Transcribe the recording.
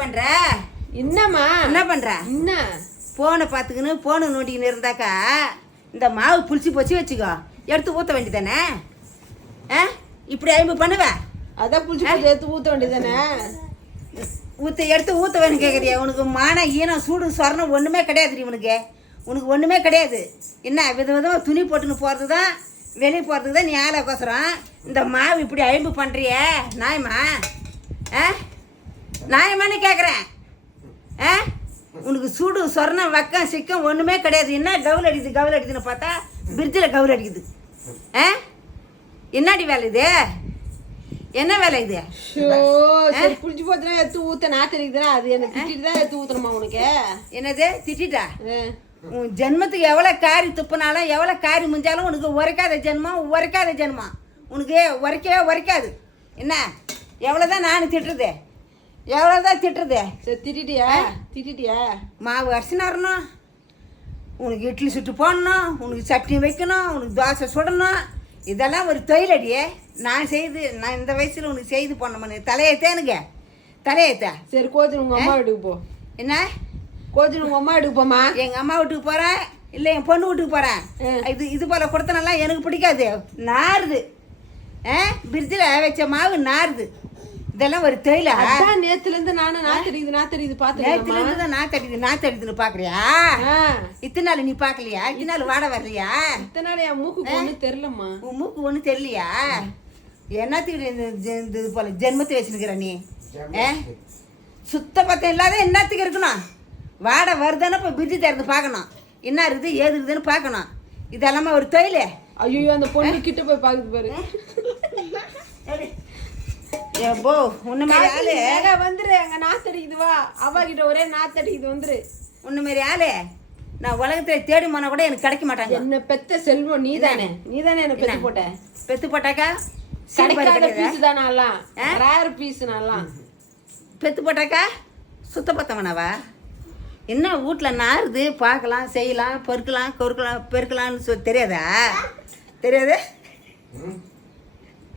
பண்ற? என்னம்மா என்ன பண்ற? என்ன போனை பார்த்துக்கின்னு போனை நோண்டிக்கின்னு இருந்தாக்கா இந்த மாவு புளிச்சு போச்சு வச்சுக்கோ, எடுத்து ஊற்ற வேண்டியதானே? இப்படி ஐம்பு பண்ணுவேன். அதான் புளிச்சு போச்சு எடுத்து ஊற்ற வேண்டியதானே? எடுத்து ஊற்ற வேணும் கேட்குறியா? உனக்கு மானம் ஈனம் சூடு சொரணம் ஒன்றுமே கிடையாது. உனக்கு ஒன்றுமே கிடையாது. என்ன விதமாக துணி போட்டுன்னு போகிறது தான், வெளியே போகிறதுக்கு தான் நீ ஆளோக்கோசரம் இந்த மாவு இப்படி ஐம்பு பண்ணுறிய? நாயம்மா நாயம்மான்னு கேட்குறேன். உனக்கு சூடு சொரணம் வக்கம் சிக்கம் ஒன்றுமே கிடையாது. என்ன கவுல் அடிக்குதுன்னு பார்த்தா பிரிட்ஜில் கவுல் அடிக்குது. என்னடி வேலை இது? என்ன வேலை இது? புளிச்சு போச்சுன்னா எடுத்து ஊற்ற நான் தெரியுதுன்னா அது எனக்கு திட்டிட்டு தான் எடுத்து ஊற்றணுமா உனக்கு? என்னது திட்டா? உன் ஜென்மத்துக்கு எவ்வளோ காரி துப்புனாலும் எவ்வளோ காரி முஞ்சாலும் உனக்கு உரைக்காத ஜென்மம் உனக்கு உரைக்காது. என்ன எவ்வளோதான் நான் திட்டுறது? சரி திட்டிட்டியா? மாவு அரிசி நரணும், உனக்கு இட்லி சுட்டு போடணும், உனக்கு சட்னி வைக்கணும், உனக்கு தோசை சுடணும். இதெல்லாம் ஒரு தொழிலடியே. நான் இந்த வயசில் உனக்கு செய்து போனோம்னு தலையேத்தா. சரி கோச்சின் உங்கள் அம்மா வீட்டுக்கு போ. என்ன கோச்சின் உங்கள் அம்மா வீட்டுக்கு போமா? எங்கள் அம்மா வீட்டுக்கு போகிறேன், இல்லை என் பொண்ணு வீட்டுக்கு போகிறேன். இது போல் கொடுத்தனெல்லாம் எனக்கு பிடிக்காது. நாருது. பிரிட்ஜில் வச்ச மாவு நாருது. இதெல்லாம் ஒரு தொழிலா? நேற்றுலேருந்து நானும் நாத்தடிக்குது பார்த்து. நேற்றுலேருந்து தான் நாத்தடிக்குதுன்னு பார்க்குறியா? இத்தனை நாள் நீ பார்க்கலையா? இத்தனை நாள் வாட வரலையா? இத்தனை நாள் என் மூக்கு ஒன்றும் தெரிலம்மா. உன் மூக்கு ஒன்றும் தெரியலையா? என்னத்துக்கு இது போல ஜென்மத்தை வச்சுருக்கிற நீ? சுத்த பத்தம் இல்லாத என்னத்துக்கு இருக்கணும்? வாடை வருதுன்னு இப்போ பிரிட்ஜி திறந்து பார்க்கணும், என்ன இருக்குது ஏது இருக்குதுன்னு பார்க்கணும். இதெல்லாமா ஒரு தொழில்? ஐயோ அந்த பொண்ணு கிட்ட போய் பார்க்குது பாரு. ஏப்போ உன்ன மாதிரி ஆளு வந்துரு. அங்கே நாத்தடிக்குது வா, அவ கிட்ட ஒரே நாத்தடிக்குது வந்துரு. உன்ன மாதிரி ஆளு நான் உலகத்துல தேடி போனா கூட எனக்கு கிடைக்க மாட்டாங்க. என்ன பெத்த செல்வம் நீதானே என்ன பெத்து போட்டாக்கா கிடைக்காத பீஸ் தானே எல்லாம், ரேர் பீஸ் எல்லாம் பெத்து போட்டாக்கா சுத்த பத்தவனவா? என்ன வீட்டில் நாருது பார்க்கலாம், செய்யலாம், பெருக்கலாம்னு சொல்லி தெரியாதா?